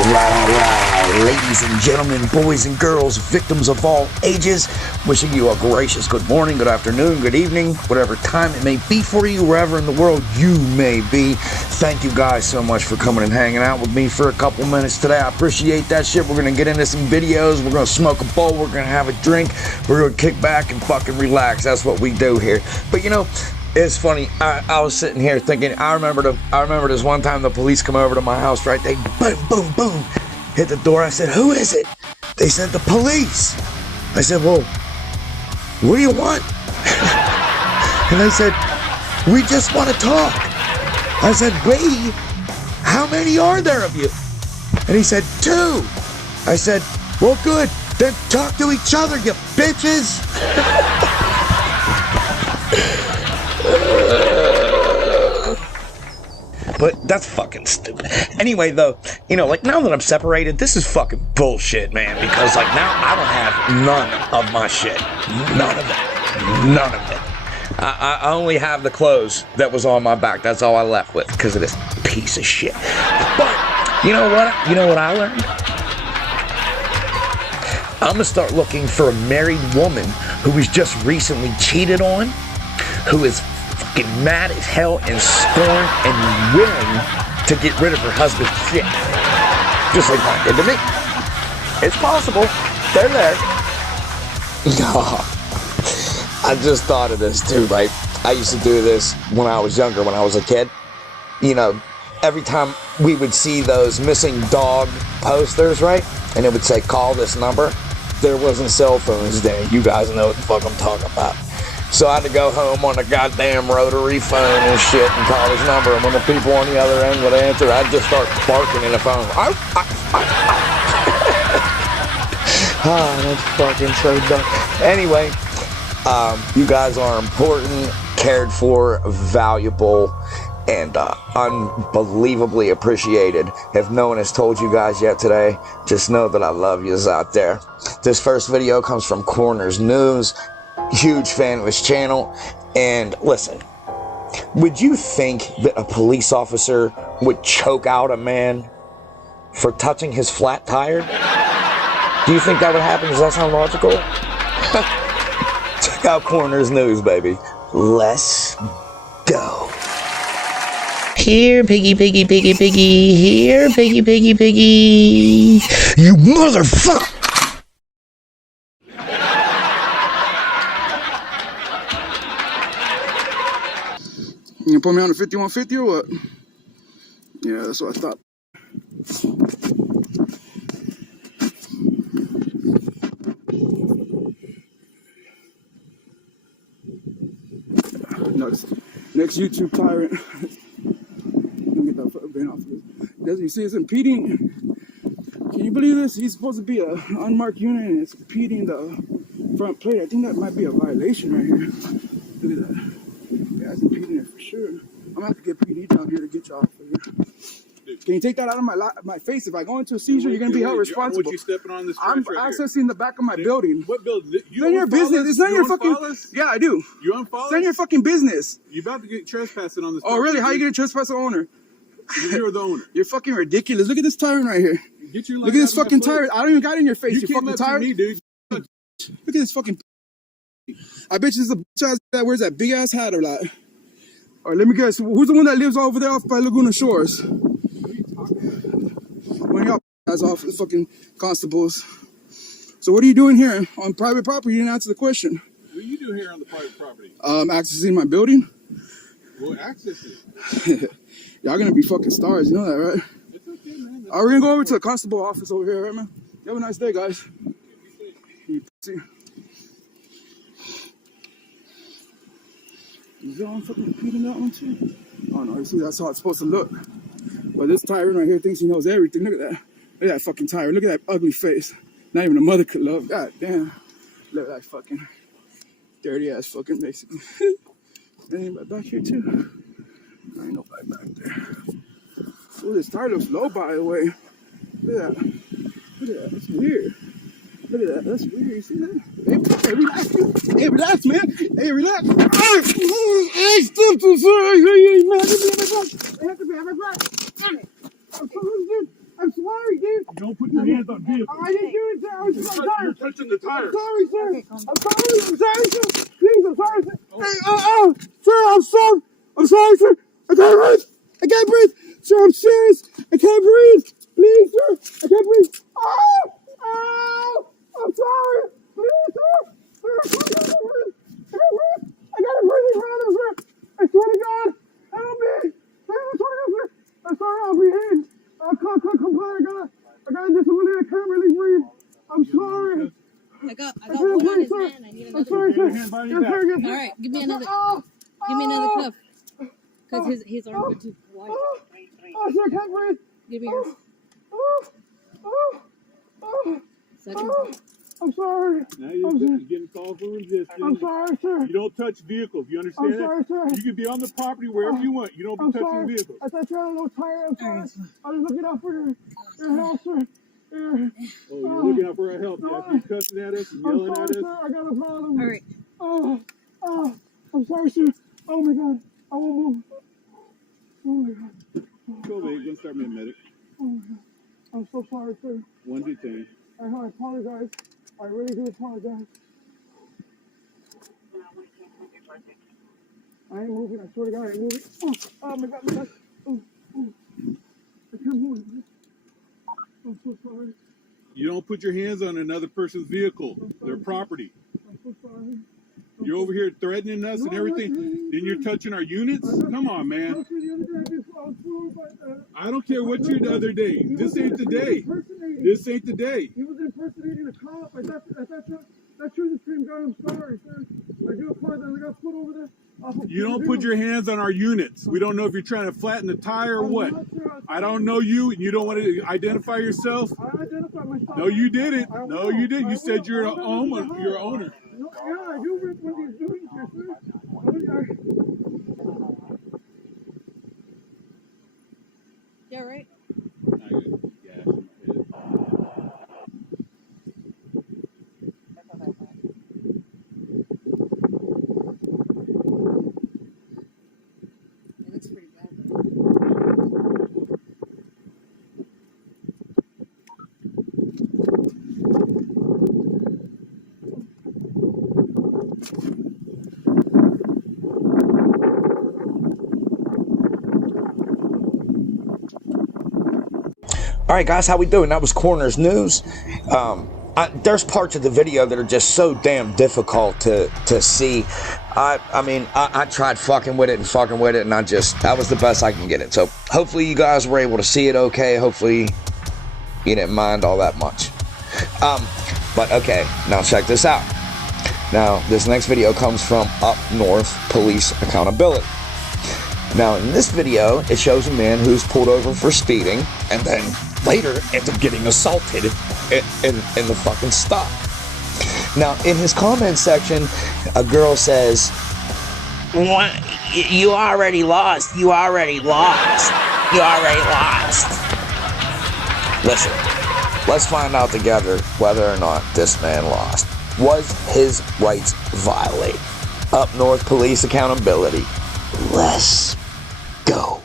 Alright, ladies and gentlemen, boys and girls, victims of all ages, wishing you a gracious good morning, good afternoon, good evening, whatever time it may be for you, wherever in the world you may be. Thank you guys so much for coming and hanging out with me for a couple minutes today. I appreciate that shit. We're gonna get into some videos, we're gonna smoke a bowl, we're gonna have a drink, we're gonna kick back and fucking relax. That's what we do here. But you know, it's funny, I was sitting here thinking, I remember this one time the police come over to my house, right? They boom, boom, boom, hit the door. I said, who is it? They said, the police. I said, well, what do you want? And they said, we just want to talk. I said, we? How many are there of you? And he said, 2. I said, well, good, then talk to each other, you bitches. But that's fucking stupid. Anyway, though, you know, like, now that I'm separated, this is fucking bullshit, man. Because, like, now I don't have none of my shit. None of it. None of it. I only have the clothes that was on my back. That's all I left with because of this piece of shit. But, you know what? You know what I learned? I'm gonna start looking for a married woman who was just recently cheated on, who is fucking mad as hell and scorned and willing to get rid of her husband's shit. Just like mine did to me. It's possible. They're there. No. I just thought of this too. Like, I used to do this when I was younger, when I was a kid. You know, every time we would see those missing dog posters, right? And it would say, call this number. There wasn't cell phones then. You guys know what the fuck I'm talking about. So I had to go home on a goddamn rotary phone and shit and call his number. And when the people on the other end would answer, I'd just start barking in the phone. That's fucking so dumb. Anyway, you guys are important, cared for, valuable, and unbelievably appreciated. If no one has told you guys yet today, just know that I love yous out there. This first video comes from Corners News. Huge fan of his channel. And listen, would you think that a police officer would choke out a man for touching his flat tire? Do you think that would happen? Does that sound logical? Check out Corners News, baby. Let's go. Here, piggy, piggy, piggy, piggy. Here, piggy, piggy, piggy. You motherfucker! You gonna put me on the 5150 or what? Yeah, that's what I thought. Next YouTube tyrant. Let me get that foot bin off of this. You see it's impeding. Can you believe this? He's supposed to be an unmarked unit and it's impeding the front plate. I think that might be a violation right here. Look at that. Yeah, it's impeding it for sure. I'm gonna have to get PD down here to get you off of here. Can you take that out of my face? If I go into a seizure, you're gonna be held responsible. What you stepping on this I'm accessing the back of my building. What building? It's none of your business. It's none of your fucking. Yeah, I do. You unfollow? It's none of your fucking business. You about to get trespassing on this? Oh, really? How are you gonna trespass the owner? You're the owner. You're fucking ridiculous. Look at this tyrant right here. Get your Look at this fucking tyrant. I don't even got it in your face. You fucking tyrant. Me, dude. Look at this fucking. I bet you this is a bitch ass that wears that big ass hat or not. All right, let me guess. Who's the one that lives over there off by Laguna Shores? When y'all guys off the fucking constables. So what are you doing here on private property? You didn't answer the question. What are you doing here on the private property? Accessing my building. Well, access it. Y'all gonna be fucking stars, you know that, right? It's okay, man. All right, we're gonna go over to the constable office over here, right, man? You have a nice day, guys. You pussy. Is that on fucking repeating that one too? Oh no, you see, that's how it's supposed to look. Well, this tyrant right here thinks he knows everything. Look at that. Look at that fucking tyrant. Look at that ugly face. Not even a mother could love. God damn. Look at that fucking dirty ass fucking Mexican. Anybody back here too? There ain't nobody back there. Oh, this tire looks low, by the way. Look at that. Look at that. That's weird. Look at that. That's weird. You see that? Hey, relax, dude. Hey, relax, man. Hey, relax. Hey, stop too sorry. Hey, man. I have to be at my block. Damn it. I'm sorry, dude. You don't put your hands on vehicles. I didn't do it, sir. I was just You're touching the tires. I'm sorry, sir. I'm sorry, sir. Please, I'm sorry, sir. Hey, sir, I'm sorry, sir. I can't breathe. I can't breathe. Sir, I'm serious. I can't breathe. Please, sir. I can't breathe. I'm sorry. Please, sir. Sir, I can't breathe. I can't breathe. I gotta breathe in front of sir. I swear to God. Help me. Sir, I swear to God, sir. I'm sorry, I'll behave. I'll complain. I got a disability. I can't really breathe. I'm sorry. I got one on his hand. I need I'm another. sorry, sir. Hand behind your back. All right, give me another cuff. Cause his arms are too wide. Oh, sir, I can't breathe. Give me yours. Second. I'm sorry. Now you're getting called for resistance. I'm sorry, sir. You don't touch vehicles. You understand I'm sorry, sir. that? You can be on the property wherever you want. You don't be touching sorry. vehicles. I thought you had a little tire. I'm sorry. I was looking out for your health, sir. Oh, you're looking out for our help. After you cussing at us and yelling at us. Sir. I got a problem. All right. I'm sorry, sir. Oh my God. I won't move. Oh my God. Go, babe. Go start me a medic. Oh my God. I'm so sorry, sir. One detained. I apologize. I really do apologize. I ain't moving. I swear to God, I ain't moving. Oh my God, my God. I can't move. I'm so sorry. You don't put your hands on another person's vehicle, their property. I'm so sorry. You're over here threatening us and everything. Then you're touching our units? Come on, man. I don't care what you're the other day. This ain't the day. This ain't the day. He was impersonating a cop. That's the same guy. I'm sorry, sir. I do apologize. I got put over there. You don't put your hands on our units. We don't know if you're trying to flatten the tire or what. I don't know you, and you don't want to identify yourself. I identified myself. No, you didn't. No, you didn't. You said you're an owner. You're an owner. No, yeah, I do rip when he's doing this, sir. Yeah, right. It looks pretty bad. All right, guys, how we doing? That was Coroner's News. There's parts of the video that are just so damn difficult to see. I tried fucking with it, and that was the best I can get it. So hopefully you guys were able to see it okay. Hopefully you didn't mind all that much. But okay, now check this out. Now, this next video comes from Up North Police Accountability. Now, in this video, it shows a man who's pulled over for speeding, and then later ends up getting assaulted in the fucking stop. Now, in his comment section, a girl says, "What? You already lost. You already lost. You already lost." Listen, let's find out together whether or not this man lost. Was his rights violated? Up North Police Accountability. Let's go.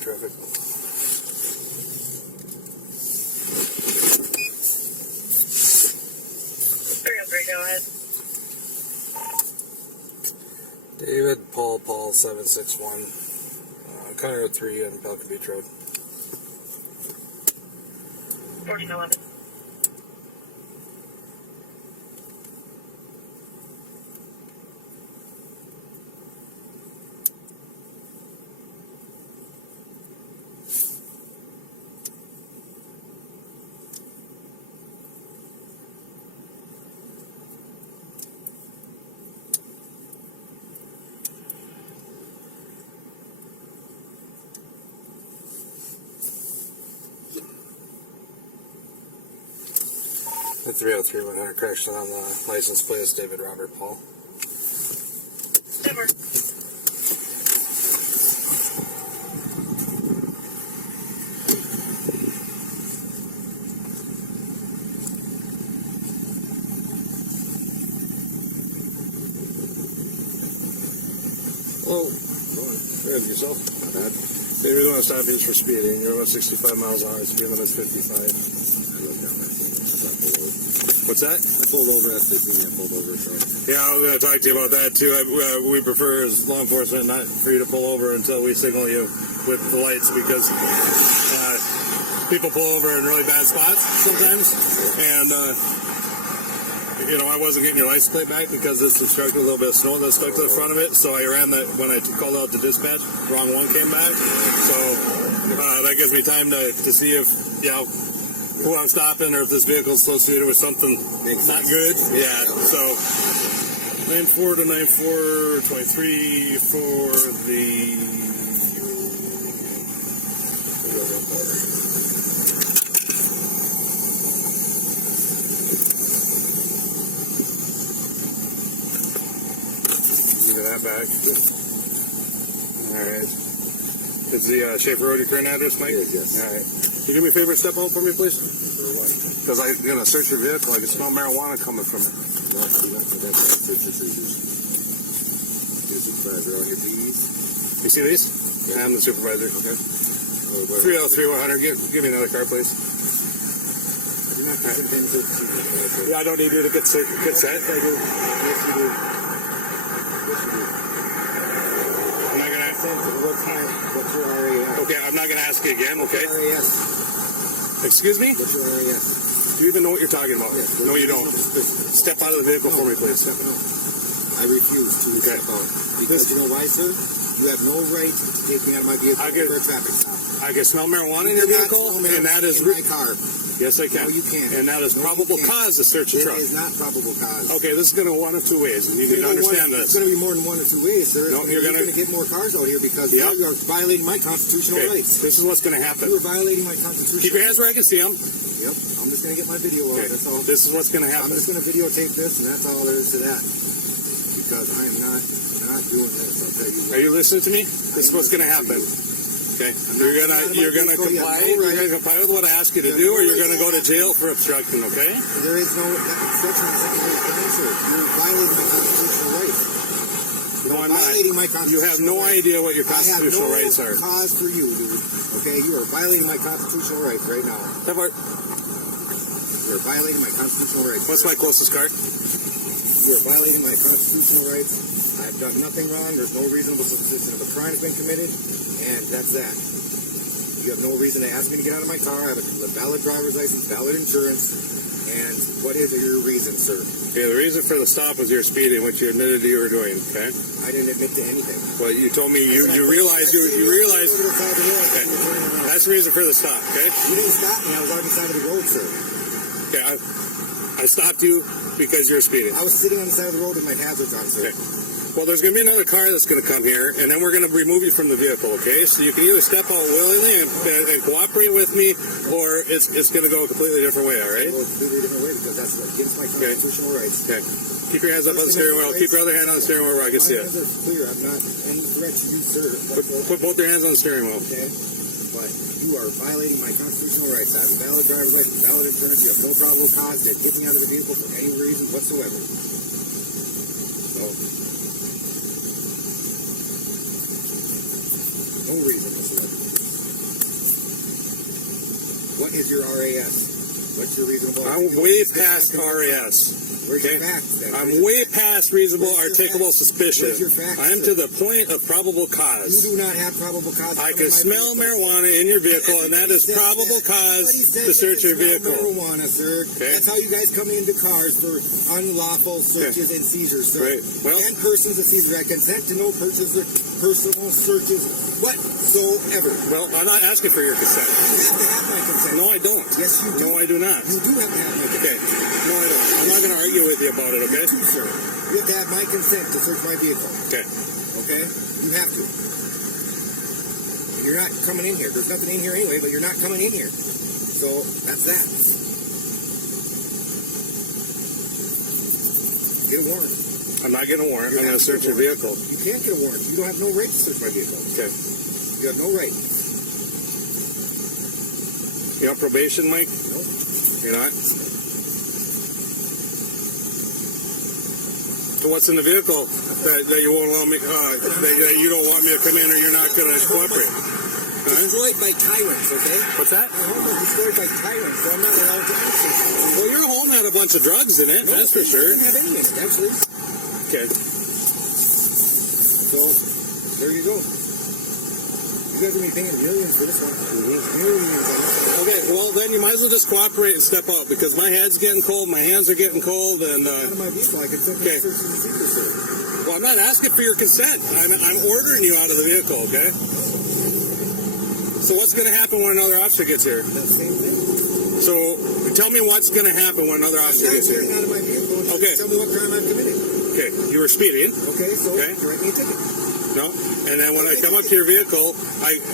Traffic. 303, go ahead. David Paul 761. County Road 3 on Pelican Beach Road. 1411. The 303 100 correction on the license plate is David Robert Paul. Denver. Hello. Good, yourself? Not bad. They really want to stop you for speeding. You're about 65 miles an hour. Speed limit's 55. I looked down that thing. I pulled over. What's that? I pulled over. That's the thing I pulled over. So. Yeah, I was going to talk to you about that too. We prefer as law enforcement not for you to pull over until we signal you with the lights because people pull over in really bad spots sometimes. And, you know, I wasn't getting your license plate back because it's obstructed a little bit of snow that stuck to the front of it. So I ran that when I called out the dispatch, wrong one came back. So that gives me time to see if, you know, who I'm stopping or if this vehicle is associated with something not good. Yeah, so 94 to 94, 23 for the... Give that back. All right. Is the Schaefer Road your current address, Mike? Yes. All right. Can you do me a favor, step out for me, please? For what? Because I'm going to search your vehicle. I can smell marijuana coming from it. No, that's search your seizures. Get a supervisor out here, please. You see these? Yeah. I'm the supervisor. Okay. 303-100. Give me another car, please. I do not intend to seizures. Yeah, I don't need you to get set. Yes, I do. Yes, you do. I'm not going to ask what time. What's your RAS? Okay, I'm not going to ask you again, okay? RAS. Excuse me? What's your RAS? Do you even know what you're talking about? Yes. No, you don't. Step out of the vehicle for me, please. Stepping out. I refuse to step out. Because you know why, sir? You have no right to take me out of my vehicle for a traffic stop. I can smell marijuana in your vehicle, and that is... in my car. Yes, I can. No, you can't. And that is probable cause to search a truck. It is not probable cause. Okay, this is going to go one of two ways, and you need to understand this. It's going to be more than one or two ways, sir. No, you're going to get more cars out here because you are violating my constitutional rights. This is what's going to happen. You are violating my constitutional rights. Keep your hands where I can see them. Yep, I'm just going to get my video out, that's all. This is what's going to happen. I'm just going to videotape this, and that's all there is to that. Because I am not doing this, I'll tell you what. Are you listening to me? This is what's going to happen. Okay, you're gonna comply. You're gonna comply with what I ask you to do, or you're gonna go to jail for obstruction. Okay? There is no obstruction. You're violating my constitutional rights. No, I'm not. You have no idea what your constitutional rights are. Cause for you, dude. Okay, you are violating my constitutional rights right now. You are violating my constitutional rights. What's my closest card? You are violating my constitutional rights. I've done nothing wrong. There's no reasonable suspicion of a crime has been committed. And that's that. You have no reason to ask me to get out of my car. I have a valid driver's license, valid insurance. And what is your reason, sir? Okay, the reason for the stop was your speeding, which you admitted you were doing, okay? I didn't admit to anything. Well, you told me you realized you realized... Okay. That's the reason for the stop, okay? You didn't stop me. I was on the side of the road, sir. Okay, I stopped you because you're speeding. I was sitting on the side of the road with my hazards on, sir. Okay. Well, there's going to be another car that's going to come here, and then we're going to remove you from the vehicle, okay? So you can either step out willingly and cooperate with me, or it's going to go a completely different way, all right? It's going to go a completely different way because that's against my constitutional rights. Okay. Keep your hands up on the steering wheel. Keep your other hand on the steering wheel where I can see it. My hands are clear. I'm not any threat to you, sir. Put both your hands on the steering wheel. Okay. But you are violating my constitutional rights. I have a valid driver's license, valid insurance. You have no probable cause to get me out of the vehicle for any reason whatsoever. So... no reason whatsoever. What is your RAS? What's your reasonable... I'm way past RAS. Where's your facts, then? I'm way past reasonable articulable suspicion. Where's your facts, I'm to the point of probable cause. You do not have probable cause. I can smell marijuana in your vehicle, and that is probable cause to search your vehicle. Marijuana, sir. Okay. That's how you guys come into cars for unlawful searches and seizures, sir. Right. Well, and persons of seizures. I consent to no personal searches whatsoever. Well, I'm not asking for your consent. You have to have my consent. No, I don't. Yes, you do. No, I do not. You do have to have my consent. Okay. No, I don't. I'm not going to argue with you about it, okay? You too, sir. You have to have my consent to search my vehicle. Okay. Okay? You have to. And you're not coming in here. There's nothing in here anyway, but you're not coming in here. So, that's that. Get a warrant. I'm not getting a warrant. I'm going to search your vehicle. You can't get a warrant. You don't have no right to search my vehicle. Okay. You have no right. You on probation, Mike? No. You're not? What's in the vehicle that you won't allow me, that you don't want me to come in, or you're not going to cooperate? Destroyed by tyrants, okay? What's that? My home was destroyed by tyrants, so I'm not allowed to access it. Well, your home had a bunch of drugs in it, that's for sure. It didn't have any in it, actually. Okay. So, there you go. You guys are going to be paying millions for this one. Millions. Okay, well, then you might as well just cooperate and step out, because my head's getting cold, my hands are getting cold, and... Out of my vehicle, I can still search and see, sir. Well, I'm not asking for your consent. I'm ordering you out of the vehicle, okay? So what's going to happen when another officer gets here? That same thing. So tell me what's going to happen when another officer gets here. Out of my vehicle. Okay. Tell me what crime I've committed. Okay, you were speeding. Okay, so write me a ticket. No, and then when I come up to your vehicle, my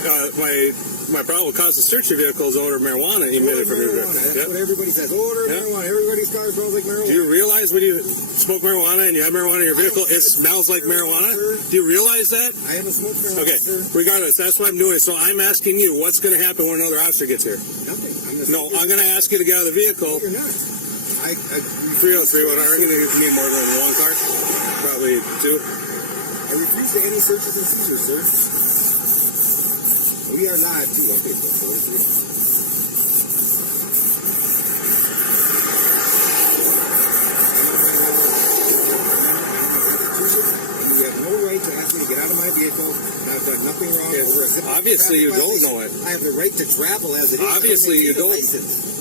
problem with cause to search your vehicle is odor of marijuana emitted from your vehicle. That's what everybody says. Odor of marijuana. Everybody's car smells like marijuana. Do you realize when you smoke marijuana and you have marijuana in your vehicle, it smells like marijuana? Do you realize that? I haven't smoked marijuana, Okay, sir. regardless, that's what I'm doing. So I'm asking you, what's going to happen when another officer gets here? Nothing. I'm going to ask you to get out of the vehicle. No, you're not. 303, what are we going to need more than one car? Probably two. I refuse to any searches and seizures, sir. We are live too on Facebook, so it's real. And you have no right to ask me to get out of my vehicle, and I've done nothing wrong over a simple Obviously you don't know it. I have the right to travel as it is. Obviously you don't.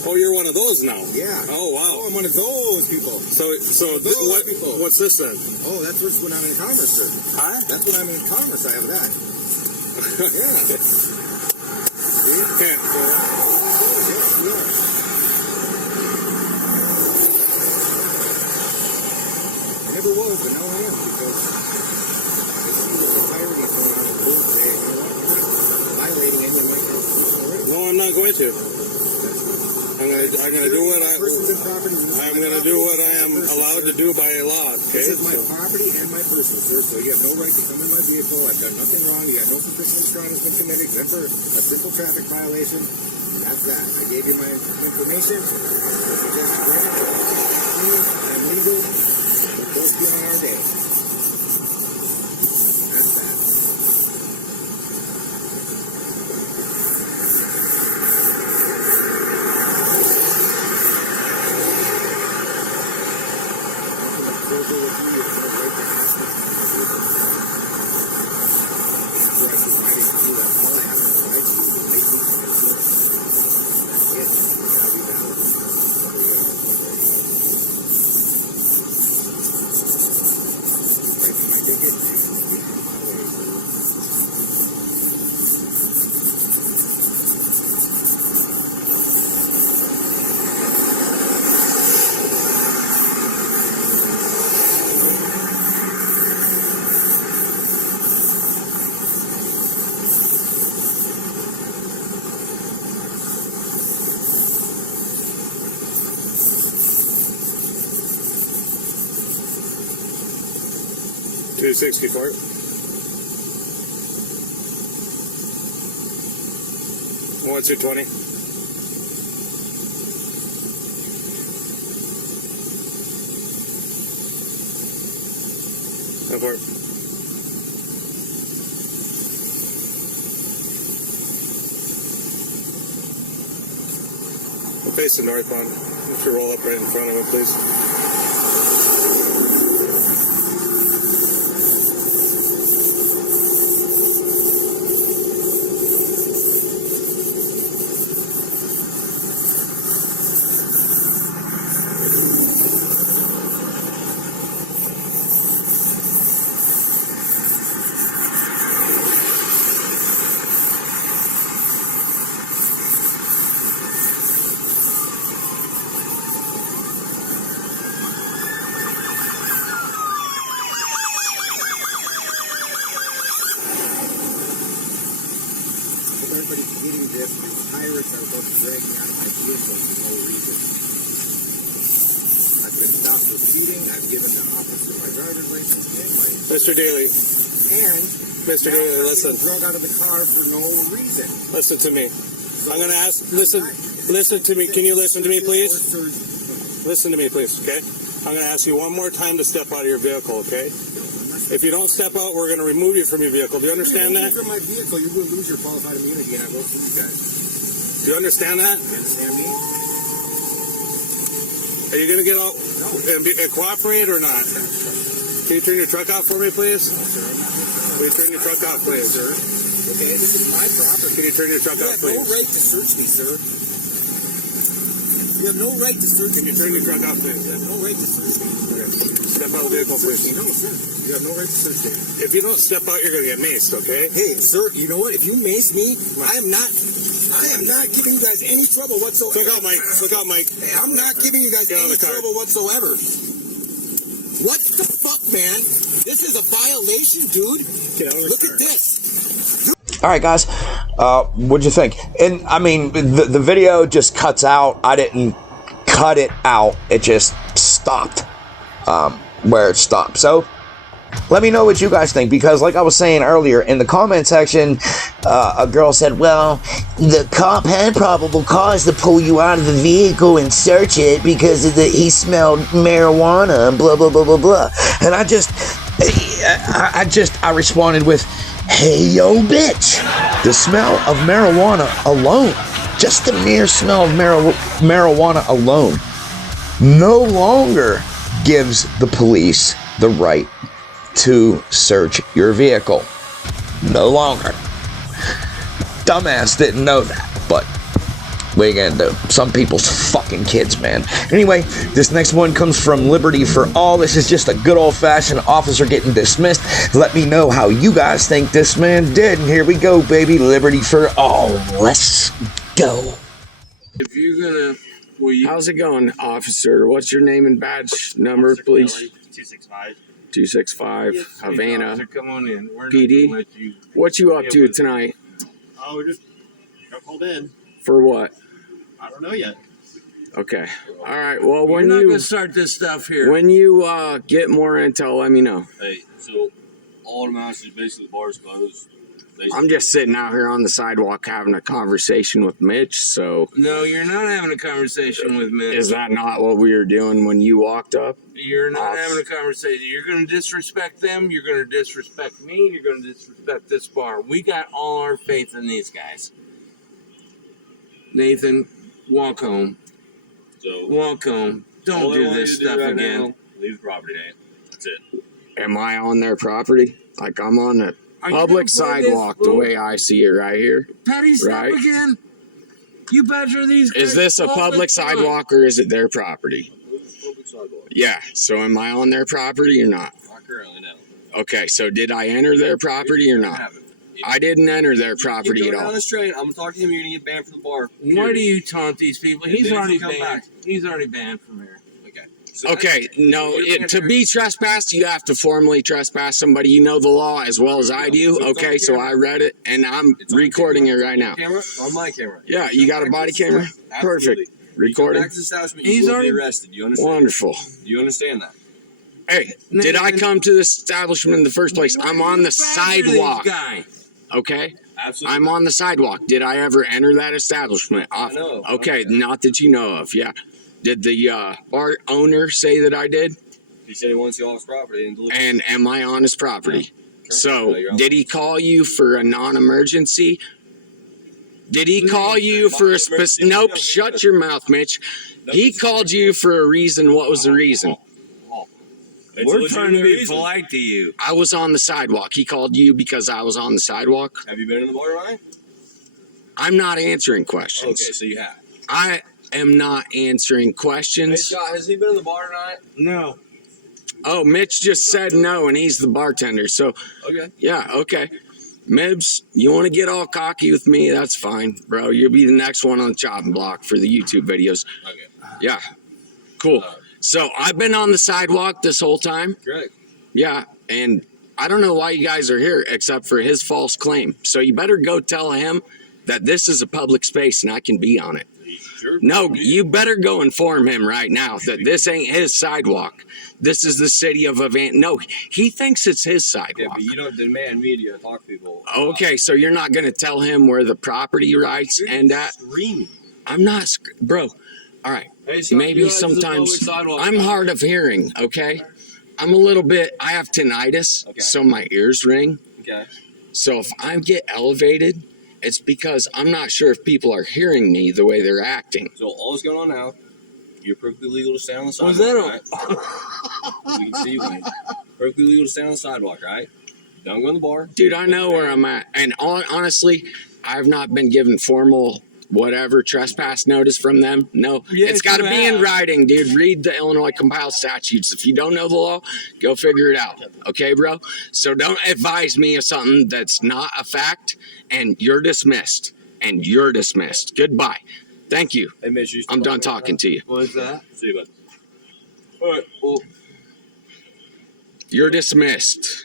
Oh, you're one of those now. Yeah. Oh, wow. Oh, I'm one of those people. What's this then? Oh, that's just when I'm in commerce, sir. Huh? That's when I'm in commerce. I have that. Yeah. See? Yeah. So, yes, we are. I never was, but now I am, because I see that the tyranny is going on in the world today. You know what? I'm not violating any of my constitutional rights. No, I'm not going to. I'm gonna do what I am allowed to do by law. Okay. This is my property and my person, sir. So you have no right to come in my vehicle. I've done nothing wrong. You got no suspicion this crime has been committed, except for a simple traffic violation. That's that. I gave you my information. I'm legal. We'll both be on our day. That's that. $264. What's your 20? Go for it. We'll face the northbound. You should roll up right in front of it, please. Everybody's getting this. These pirates are about to drag me out of my vehicle for no reason. I've been stopped for speeding. I've given the officer my driver's license and my... Mr. Daly. And... Mr. Daly, listen. Drug out of the car for no reason. Listen to me. I'm going to ask... Listen to me. Can you listen to me, please? Listen to me, please, okay? I'm going to ask you one more time to step out of your vehicle, okay? If you don't step out, we're going to remove you from your vehicle. Do you understand that? From my vehicle, you're going to lose your qualified immunity, and I vote for you guys. Do you understand that? You understand me? Are you going to get out and cooperate or not? Can you turn your truck off for me, please? Will you turn your truck off, please? Sir. Okay, this is my property. Can you turn your truck off, please? You have no right to search me, sir. You have no right to search me. Can you turn your truck off, please? You have no right to search me. Okay. Step out of the vehicle, please. No, sir. You have no right to search me. If you don't step out, you're going to get maced, okay? Hey, sir, you know what? If you mace me, I am not giving you guys any trouble whatsoever. Look out, Mike. Look out, Mike. Hey, I'm not giving you guys any trouble whatsoever. What the fuck, man? This is a violation, dude. Look at this. All right, guys. What'd you think? And I mean, the video just cuts out. I didn't cut it out. It just stopped where it stopped. So let me know what you guys think, because like I was saying earlier in the comment section, a girl said, well, the cop had probable cause to pull you out of the vehicle and search it because he smelled marijuana and blah, blah, blah, blah, blah. And I responded with, hey, yo, bitch. The smell of marijuana alone, just the mere smell of marijuana alone, no longer gives the police the right to search your vehicle. No longer. Dumbass didn't know that, but what are you gonna do? Some people's fucking kids, man. Anyway, this next one comes from Liberty for All. This is just a good old-fashioned officer getting dismissed. Let me know how you guys think this man did. And here we go, baby. Liberty for all. Let's go. If you're gonna, how's it going, officer? What's your name and badge number, please? 265. 265, Yes, Havana. officer, come on in. We're PD. Not gonna let you What you up deal to with it. tonight? Oh, we just got called in. For what? I don't know yet. Okay. All right. Well, We're not gonna start this stuff here. when you get more intel, let me know. Hey, so all I'm asking is basically the bar's closed. I'm just sitting out here on the sidewalk having a conversation with Mitch. So No, you're not having a conversation with me. is that not what we were doing when you walked up? You're not having a conversation. You're going to disrespect them. You're going to disrespect me. You're going to disrespect this bar. We got all our faith in these guys. Nathan, walk home. So Walk home. Don't do this stuff again. Now, leave the property, Nate. That's it. Am I on their property? Like I'm on the Are you public gonna play this, sidewalk the fool? way I see it right here. Petty stuff Right. again? You badger these guys Is this a all the public time. sidewalk or is it their property? Public sidewalk. Yeah. So am I on their property or not? Not currently, no. Okay. So did I enter their property or not? I didn't enter their property Keep at going down all. the street. I'm gonna talk to him. You're gonna get banned from the bar. Why do you taunt these people? And He's then already you come banned. back. He's already banned from here. Okay. So Okay, no, to be trespassed, you have to formally trespass somebody. You know the law as well as I do. Okay, so I read it, and I'm recording it right now. Camera on my camera. Yeah, you got a body camera? Perfect. Recording. Back to the establishment. He's You will already- be arrested. You understand? Wonderful. Do you understand that? Hey, did I come to this establishment in the first place? I'm on the sidewalk. Guy. Okay? Absolutely. I'm on the sidewalk. Did I ever enter that establishment? I know. Okay, not that you know of. Yeah. Did the bar owner say that I did? He said he wants you off his property and deliver. And am I on his property? So, You're on- did he call you for a non-emergency? Did he call you for a specific? Nope, shut your mouth, Mitch. He called you for a reason. What was the reason? It's a We're trying to legitimate be reason. polite to you. I was on the sidewalk. He called you because I was on the sidewalk. Have you been in the bar tonight? I'm not answering questions. Okay, so you have. I am not answering Hey, questions. Scott, has he been in the bar tonight? No. Oh, Mitch just said no, and he's the bartender. So, Okay. yeah, okay. Mibs, you want to get all cocky with me? That's fine, bro. You'll be the next one on the chopping block for the YouTube videos. Okay. Yeah, cool. So I've been on the sidewalk this whole time. Correct. Yeah, and I don't know why you guys are here except for his false claim. So you better go tell him that this is a public space and I can be on it. Sure. No, you better go inform him right now that this ain't his sidewalk. This is the city of Avant. No, he thinks it's his Yeah, sidewalk. but you don't demand me to talk to people. Okay, so you're not going to tell him where the property rights end at? Screaming. I'm not, bro. All right. Hey, Sean, maybe you guys use the sometimes public sidewalk. I'm hard of hearing, okay? I'm a little bit, I have tinnitus, Okay. so my ears ring. Okay. So if I get elevated, it's because I'm not sure if people are hearing me the way they're acting. So all that's going on now, you're perfectly legal to stay on the sidewalk, Was that right? We can see you, Wayne. Perfectly legal to stay on the sidewalk, right? Don't go in the bar. Dude, I know where I'm at. And honestly, I've not been given formal whatever trespass notice from them. No, Yes, it's got to you be in have. writing, dude. Read the Illinois compiled statutes. If you don't know the law, go figure it out. Okay, bro? So don't advise me of something that's not a fact, and you're dismissed. And you're dismissed. Goodbye. Thank you. Hey, Mitch, you I'm done talking to you. What was that? See you, bud. All right. Well, You're dismissed.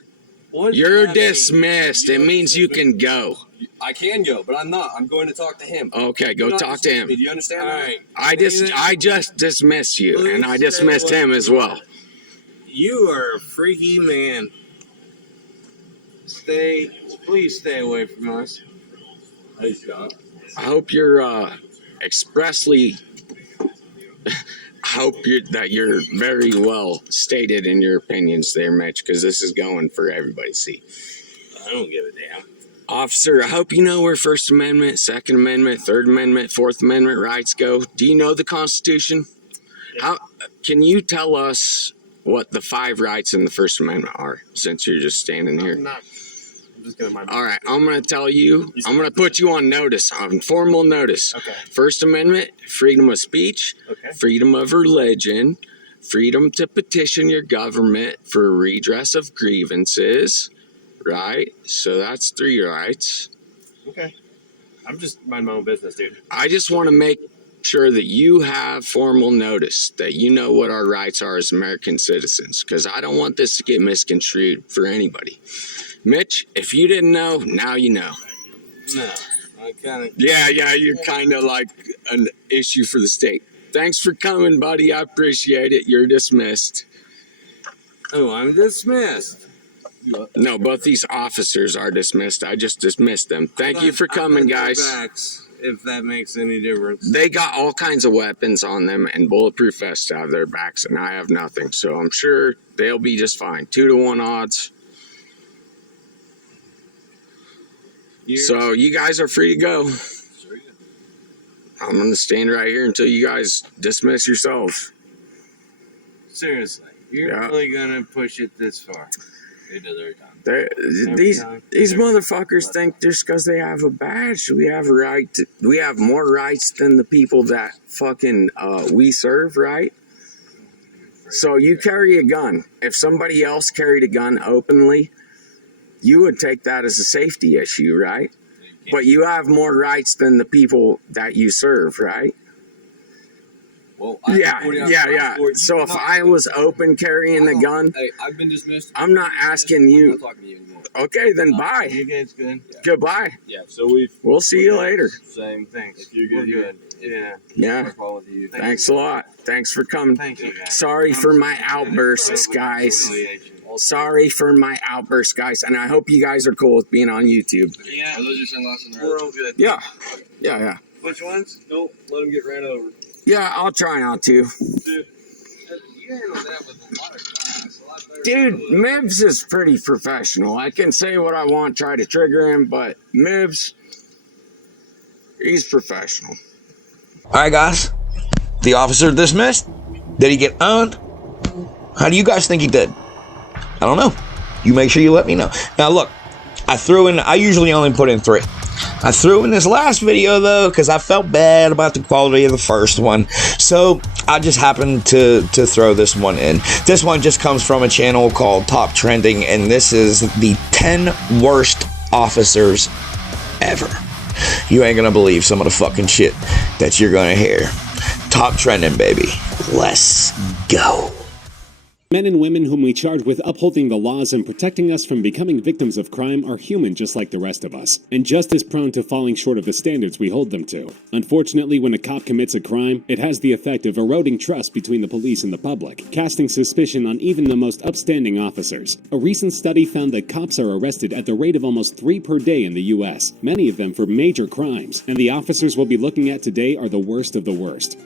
What You're happened? dismissed. It means you can go. I can go, but I'm not. I'm going to talk to him. Okay, go You're not talk to listening him. me. Do you understand All that? right. I just dismissed you, and I dismissed him as well. You are a freaky man. Please stay away from us. Hey, Scott. I hope you're expressly. I hope that you're very well stated in your opinions there, Mitch, because this is going for everybody to see. I don't give a damn. Officer, I hope you know where First Amendment, Second Amendment, Third Amendment, Fourth Amendment rights go. Do you know the Constitution? How can you tell us what the 5 rights in the First Amendment are, since you're just standing here? I'm just gonna mind. All right, I'm going to tell you. I'm going to put you on notice, on formal notice. Okay. First Amendment, freedom of speech, Okay. freedom of religion, freedom to petition your government for redress of grievances, right? So that's 3 rights. Okay. I'm just mind my own business, dude. I just want to make sure that you have formal notice, that you know what our rights are as American citizens, because I don't want this to get misconstrued for anybody. Mitch, if you didn't know, now you know. No. I kind of. Yeah, you're kind of like an issue for the state. Thanks for coming, buddy. I appreciate it. You're dismissed. Oh, I'm dismissed. No, both these officers are dismissed. I just dismissed them. Thank you for coming, guys. Backs, if that makes any difference. They got all kinds of weapons on them and bulletproof vests out of their backs, and I have nothing. So I'm sure they'll be just fine. 2-to-1 odds. So you guys are free to go. I'm going to stand right here until you guys dismiss yourselves. Seriously, you're really gonna push it this far? They do their time. These motherfuckers think just because they have a badge, we have a right. We have more rights than the people that fucking we serve, right? So you carry a gun. If somebody else carried a gun openly, you would take that as a safety issue, right? But you have more rights than the people that you serve, right? Well, Yeah. So if I was open carrying a gun, Hey, I've been dismissed. I'm not asking I'm you. not talking to you anymore. Okay, then bye. You guys good? Goodbye. Yeah, so we've. We'll see you later. Same. Thanks. If you're We're good, good. Yeah. Yeah. call with you. Thanks a lot. Thanks for coming. Thank you, guys. Sorry for my outbursts, guys. Sorry for my outbursts, guys. And I hope you guys are cool with being on YouTube. Yeah. Are those your sunglasses? We're all good. Yeah. Which ones? Don't let them get ran over. Yeah, I'll try not to. Dude, you handled that with a lot of class. A lot better. Dude, Mibs is pretty professional. I can say what I want, try to trigger him, but Mibs, he's professional. All right, guys. The officer dismissed. Did he get owned? How do you guys think he did? I don't know. You make sure you let me know. Now, look, I usually only put in 3. I threw in this last video, though, because I felt bad about the quality of the first one. So I just happened to throw this one in. This one just comes from a channel called Top Trending, and this is the 10 worst officers ever. You ain't gonna believe some of the fucking shit that you're gonna hear. Top Trending, baby. Let's go. Men and women whom we charge with upholding the laws and protecting us from becoming victims of crime are human just like the rest of us, and just as prone to falling short of the standards we hold them to. Unfortunately, when a cop commits a crime, it has the effect of eroding trust between the police and the public, casting suspicion on even the most upstanding officers. A recent study found that cops are arrested at the rate of almost 3 per day in the U.S., many of them for major crimes, and the officers we'll be looking at today are the worst of the worst.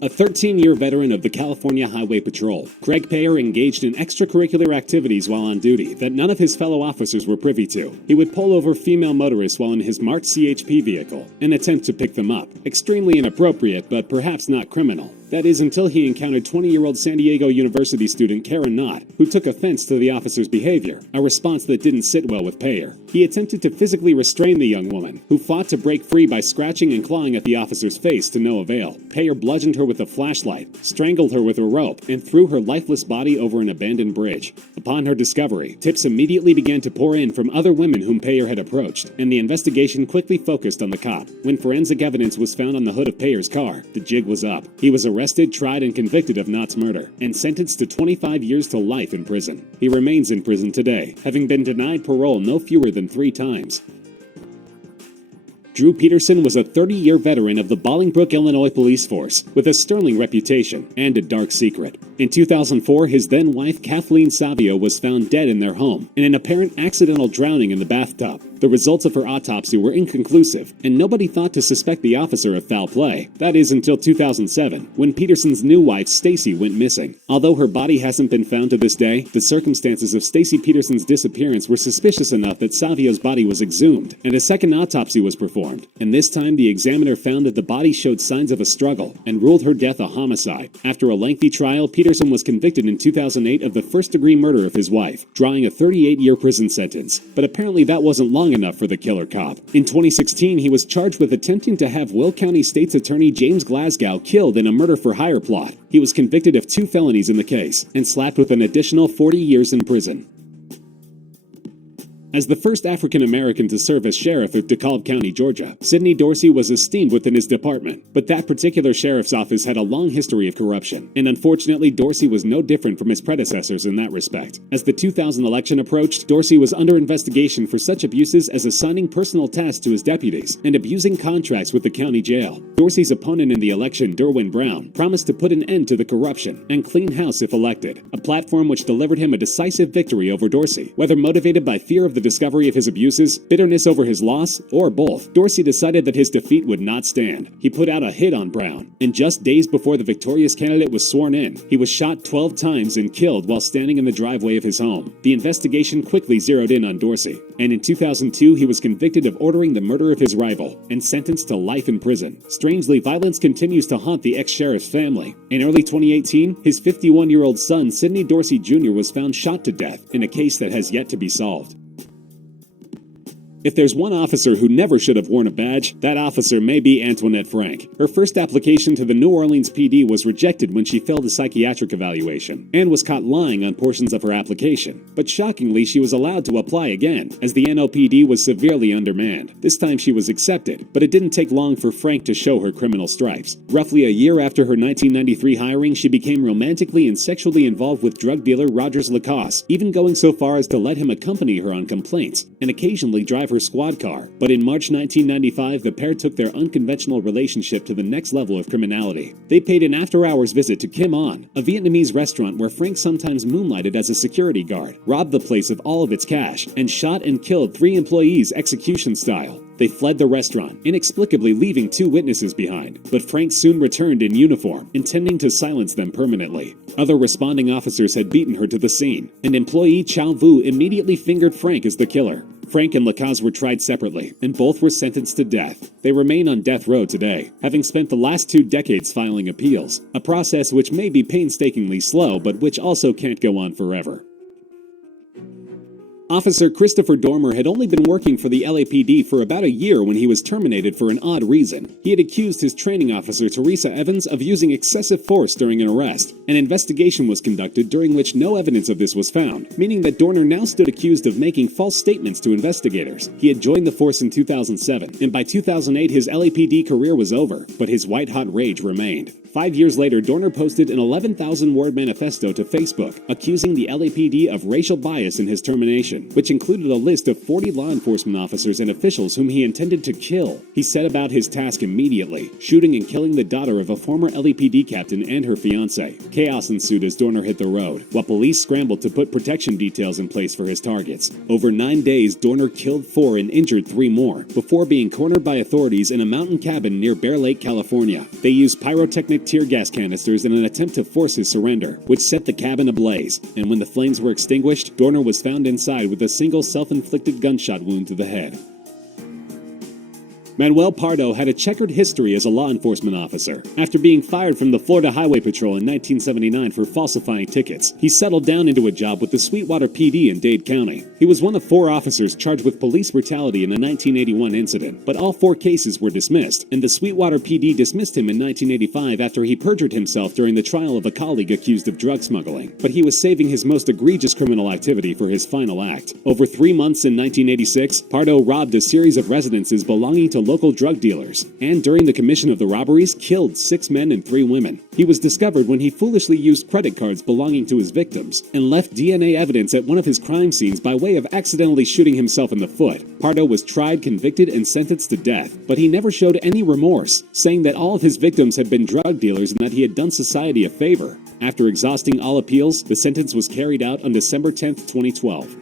A 13-year veteran of the California Highway Patrol, Craig Payer engaged in extracurricular activities while on duty that none of his fellow officers were privy to. He would pull over female motorists while in his marked CHP vehicle and attempt to pick them up. Extremely inappropriate, but perhaps not criminal. That is until he encountered 20-year-old San Diego University student Karen Knott, who took offense to the officer's behavior, a response that didn't sit well with Payer. He attempted to physically restrain the young woman, who fought to break free by scratching and clawing at the officer's face to no avail. Payer bludgeoned her with a flashlight, strangled her with a rope, and threw her lifeless body over an abandoned bridge. Upon her discovery, tips immediately began to pour in from other women whom Payer had approached, and the investigation quickly focused on the cop. When forensic evidence was found on the hood of Payer's car, the jig was up. He was arrested, tried, and convicted of Knott's murder, and sentenced to 25 years to life in prison. He remains in prison today, having been denied parole no fewer than 3 times. Drew Peterson was a 30-year veteran of the Bolingbrook, Illinois police force, with a sterling reputation and a dark secret. In 2004, his then-wife Kathleen Savio was found dead in their home in an apparent accidental drowning in the bathtub. The results of her autopsy were inconclusive, and nobody thought to suspect the officer of foul play. That is until 2007, when Peterson's new wife, Stacy, went missing. Although her body hasn't been found to this day, the circumstances of Stacy Peterson's disappearance were suspicious enough that Savio's body was exhumed, and a second autopsy was performed. And this time, the examiner found that the body showed signs of a struggle, and ruled her death a homicide. After a lengthy trial, Peterson was convicted in 2008 of the first-degree murder of his wife, drawing a 38-year prison sentence. But apparently that wasn't long enough for the killer cop. In 2016, he was charged with attempting to have Will County State's Attorney James Glasgow killed in a murder-for-hire plot. He was convicted of 2 felonies in the case, and slapped with an additional 40 years in prison. As the first African-American to serve as sheriff of DeKalb County, Georgia, Sidney Dorsey was esteemed within his department, but that particular sheriff's office had a long history of corruption, and unfortunately Dorsey was no different from his predecessors in that respect. As the 2000 election approached, Dorsey was under investigation for such abuses as assigning personal tasks to his deputies and abusing contracts with the county jail. Dorsey's opponent in the election, Derwin Brown, promised to put an end to the corruption and clean house if elected, a platform which delivered him a decisive victory over Dorsey. Whether motivated by fear of the discovery of his abuses, bitterness over his loss, or both, Dorsey decided that his defeat would not stand. He put out a hit on Brown, and just days before the victorious candidate was sworn in, he was shot 12 times and killed while standing in the driveway of his home. The investigation quickly zeroed in on Dorsey, and in 2002 he was convicted of ordering the murder of his rival and sentenced to life in prison. Strangely, violence continues to haunt the ex-sheriff's family. In early 2018, his 51-year-old son, Sidney Dorsey Jr., was found shot to death in a case that has yet to be solved. If there's one officer who never should have worn a badge, that officer may be Antoinette Frank. Her first application to the New Orleans PD was rejected when she failed a psychiatric evaluation, and was caught lying on portions of her application. But shockingly, she was allowed to apply again, as the NOPD was severely undermanned. This time she was accepted, but it didn't take long for Frank to show her criminal stripes. Roughly a year after her 1993 hiring, she became romantically and sexually involved with drug dealer Rogers Lacoste, even going so far as to let him accompany her on complaints, and occasionally drive her squad car. But in March 1995, the pair took their unconventional relationship to the next level of criminality. They paid an after-hours visit to Kim On, a Vietnamese restaurant where Frank sometimes moonlighted as a security guard, robbed the place of all of its cash, and shot and killed 3 employees execution style. They fled the restaurant, inexplicably leaving 2 witnesses behind, but Frank soon returned in uniform, intending to silence them permanently. Other responding officers had beaten her to the scene, and employee Chow Vu immediately fingered Frank as the killer. Frank and Lacoste were tried separately, and both were sentenced to death. They remain on death row today, having spent the last 2 decades filing appeals, a process which may be painstakingly slow, but which also can't go on forever. Officer Christopher Dormer had only been working for the LAPD for about a year when he was terminated for an odd reason. He had accused his training officer, Teresa Evans, of using excessive force during an arrest. An investigation was conducted during which no evidence of this was found, meaning that Dormer now stood accused of making false statements to investigators. He had joined the force in 2007, and by 2008 his LAPD career was over, but his white-hot rage remained. 5 years later, Dorner posted an 11,000-word manifesto to Facebook, accusing the LAPD of racial bias in his termination, which included a list of 40 law enforcement officers and officials whom he intended to kill. He set about his task immediately, shooting and killing the daughter of a former LAPD captain and her fiancé. Chaos ensued as Dorner hit the road, while police scrambled to put protection details in place for his targets. Over 9 days, Dorner killed 4 and injured 3 more, before being cornered by authorities in a mountain cabin near Bear Lake, California. They used pyrotechnics giant tear gas canisters in an attempt to force his surrender, which set the cabin ablaze, and when the flames were extinguished, Dorner was found inside with a single self-inflicted gunshot wound to the head. Manuel Pardo had a checkered history as a law enforcement officer. After being fired from the Florida Highway Patrol in 1979 for falsifying tickets, he settled down into a job with the Sweetwater PD in Dade County. He was one of 4 officers charged with police brutality in a 1981 incident, but all 4 cases were dismissed, and the Sweetwater PD dismissed him in 1985 after he perjured himself during the trial of a colleague accused of drug smuggling. But he was saving his most egregious criminal activity for his final act. Over 3 months in 1986, Pardo robbed a series of residences belonging to local drug dealers, and during the commission of the robberies, killed 6 men and 3 women. He was discovered when he foolishly used credit cards belonging to his victims, and left DNA evidence at one of his crime scenes by way of accidentally shooting himself in the foot. Pardo was tried, convicted, and sentenced to death, but he never showed any remorse, saying that all of his victims had been drug dealers and that he had done society a favor. After exhausting all appeals, the sentence was carried out on December 10, 2012.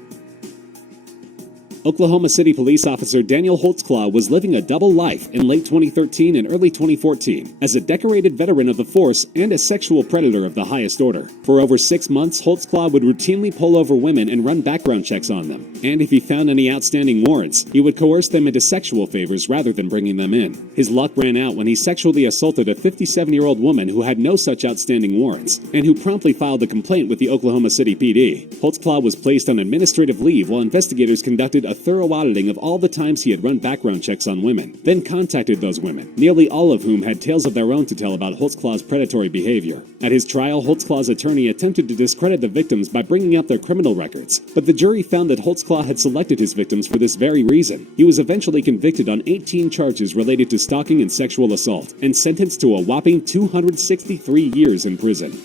Oklahoma City police officer Daniel Holtzclaw was living a double life in late 2013 and early 2014 as a decorated veteran of the force and a sexual predator of the highest order. For over 6 months, Holtzclaw would routinely pull over women and run background checks on them. And if he found any outstanding warrants, he would coerce them into sexual favors rather than bringing them in. His luck ran out when he sexually assaulted a 57-year-old woman who had no such outstanding warrants, and who promptly filed a complaint with the Oklahoma City PD. Holtzclaw was placed on administrative leave while investigators conducted a thorough auditing of all the times he had run background checks on women, then contacted those women, nearly all of whom had tales of their own to tell about Holtzclaw's predatory behavior. At his trial, Holtzclaw's attorney attempted to discredit the victims by bringing up their criminal records, but the jury found that Holtzclaw had selected his victims for this very reason. He was eventually convicted on 18 charges related to stalking and sexual assault, and sentenced to a whopping 263 years in prison.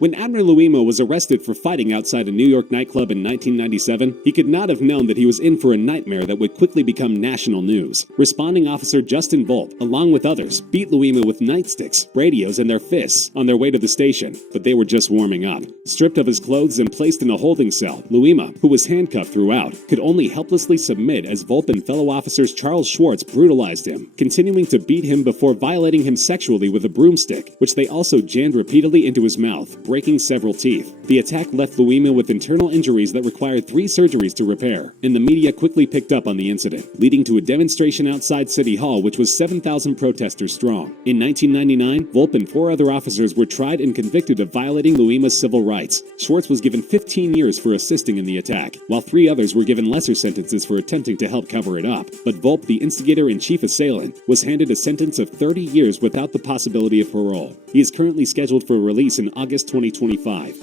When Abner Luima was arrested for fighting outside a New York nightclub in 1997, he could not have known that he was in for a nightmare that would quickly become national news. Responding officer Justin Volpe, along with others, beat Luima with nightsticks, radios, and their fists on their way to the station, but they were just warming up. Stripped of his clothes and placed in a holding cell, Luima, who was handcuffed throughout, could only helplessly submit as Volpe and fellow officers Charles Schwartz brutalized him, continuing to beat him before violating him sexually with a broomstick, which they also jammed repeatedly into his mouth, breaking several teeth. The attack left Luima with internal injuries that required 3 surgeries to repair, and the media quickly picked up on the incident, leading to a demonstration outside City Hall which was 7,000 protesters strong. In 1999, Volpe and 4 other officers were tried and convicted of violating Luima's civil rights. Schwartz was given 15 years for assisting in the attack, while 3 others were given lesser sentences for attempting to help cover it up. But Volpe, the instigator and chief assailant, was handed a sentence of 30 years without the possibility of parole. He is currently scheduled for release in August 2025.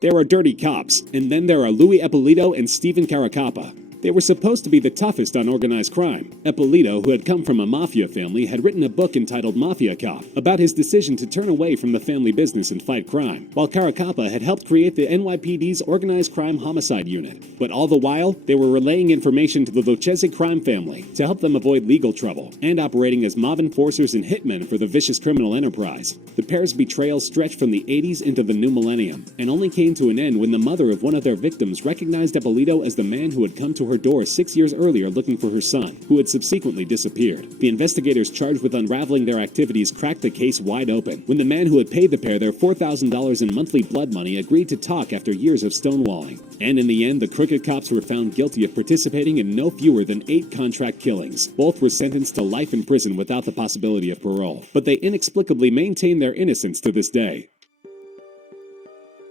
There are dirty cops, and then there are Louis Eppolito and Stephen Caracappa. They were supposed to be the toughest on organized crime. Eppolito, who had come from a mafia family, had written a book entitled Mafia Cop about his decision to turn away from the family business and fight crime, while Caracappa had helped create the NYPD's Organized Crime Homicide Unit. But all the while, they were relaying information to the Lucchese crime family to help them avoid legal trouble, and operating as mob enforcers and hitmen for the vicious criminal enterprise. The pair's betrayal stretched from the 80s into the new millennium, and only came to an end when the mother of one of their victims recognized Eppolito as the man who had come to her door 6 years earlier looking for her son, who had subsequently disappeared. The investigators charged with unraveling their activities cracked the case wide open when the man who had paid the pair their $4,000 in monthly blood money agreed to talk after years of stonewalling. And in the end, the crooked cops were found guilty of participating in no fewer than 8 contract killings. Both were sentenced to life in prison without the possibility of parole, but they inexplicably maintain their innocence to this day.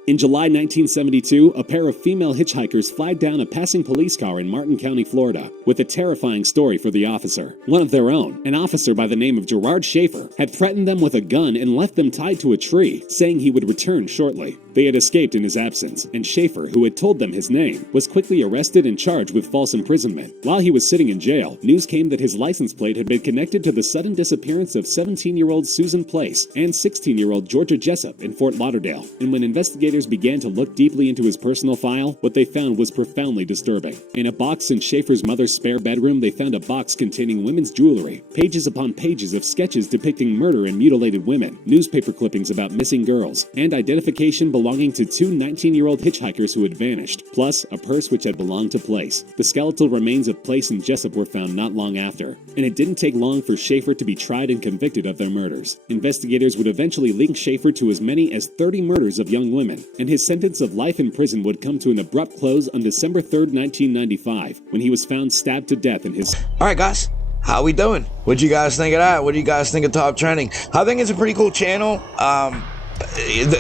In July 1972, a pair of female hitchhikers flagged down a passing police car in Martin County, Florida, with a terrifying story for the officer. One of their own, an officer by the name of Gerard Schaefer, had threatened them with a gun and left them tied to a tree, saying he would return shortly. They had escaped in his absence, and Schaefer, who had told them his name, was quickly arrested and charged with false imprisonment. While he was sitting in jail, news came that his license plate had been connected to the sudden disappearance of 17-year-old Susan Place and 16-year-old Georgia Jessup in Fort Lauderdale, and when investigators investigators began to look deeply into his personal file, what they found was profoundly disturbing. In a box in Schaefer's mother's spare bedroom, they found a box containing women's jewelry, pages upon pages of sketches depicting murder and mutilated women, newspaper clippings about missing girls, and identification belonging to two 19-year-old hitchhikers who had vanished, plus a purse which had belonged to Place. The skeletal remains of Place and Jessup were found not long after, and it didn't take long for Schaefer to be tried and convicted of their murders. Investigators would eventually link Schaefer to as many as 30 murders of young women, and his sentence of life in prison would come to an abrupt close on December 3rd, 1995, when he was found stabbed to death in his... Alright guys, how we doing? What'd you guys think of that? What do you guys think of Top Trending? I think it's a pretty cool channel.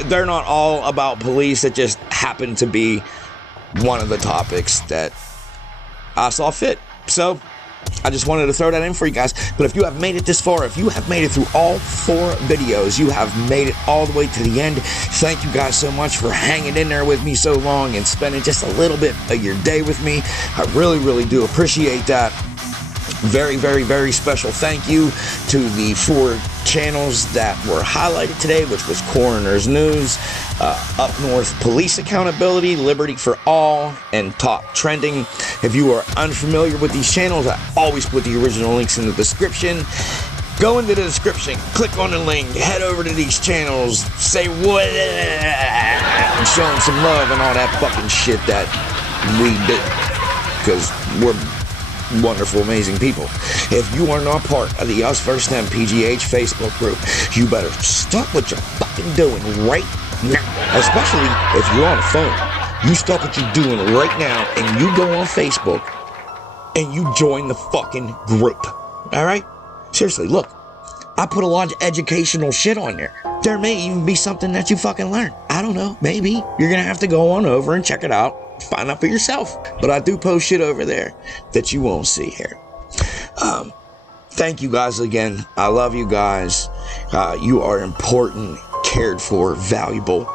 They're not all about police. It just happened to be one of the topics that I saw fit. So I just wanted to throw that in for you guys. But if you have made it this far, if you have made it through all 4 videos, you have made it all the way to the end. Thank you guys so much for hanging in there with me so long and spending just a little bit of your day with me. I really, really do appreciate that. Very, very, very special thank you to the 4 channels that were highlighted today, which was Coroner's News, Up North Police Accountability, Liberty for All, and Top Trending. If you are unfamiliar with these channels, I always put the original links in the description. Go into the description, click on the link, head over to these channels, say what, and show them some love and all that fucking shit that we do, because we're wonderful, amazing people. If you are not part of the USVSTHEMPGH Facebook group, you better stop what you're fucking doing right now. Especially if you're on the phone. You stop what you're doing right now and you go on Facebook and you join the fucking group. Alright? Seriously, look. I put a lot of educational shit on there. There may even be something that you fucking learn. I don't know. Maybe. You're gonna have to go on over and check it out. Find out for yourself. But I do post shit over there that you won't see here. Thank you guys again. I love you guys. You are important, cared for, valuable,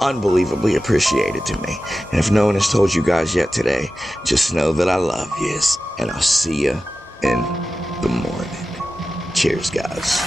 unbelievably appreciated to me. And if no one has told you guys yet today, just know that I love yous. And I'll see you in the morning. Cheers, guys.